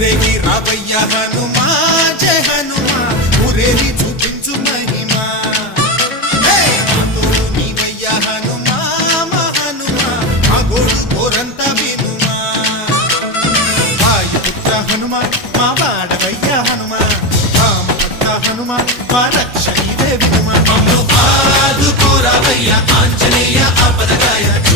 ఊరేగి రావయ్య హనుమా జయ హనుమా ఊరేగి చూపించు మహిమా తోడు నీవయ్య హనుమా మా హనుమా మా గోడు కోరంత వినుమా వాయుపుత్ర హనుమా మా వాడవయ్య హనుమా రామభక్త హనుమా మా రక్ష ఇదే వినుమా ఆదుకోరావయ్య ఆంజనేయ ఆపదగాయ